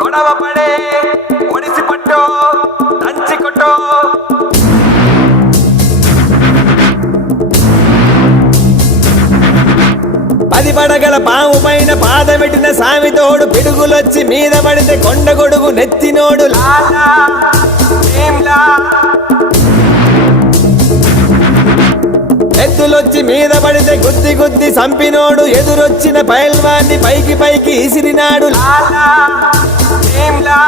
గొడవ పడే ఒడిసి పట్టో దంచి కొట్టో పది పడగల పాము పైన పాదమెట్టిన సామితోడు పిడుగులొచ్చి మీద పడితే కొండ గొడుగు నెత్తినోడు లాలా భీమ్లా ఎద్దులొచ్చి మీద పడితే గుద్ది గుద్ది సంపినోడు ఎదురొచ్చిన పైల్వాన్ని పైకి పైకి ఇసిరినాడు లాలా భీమ్లా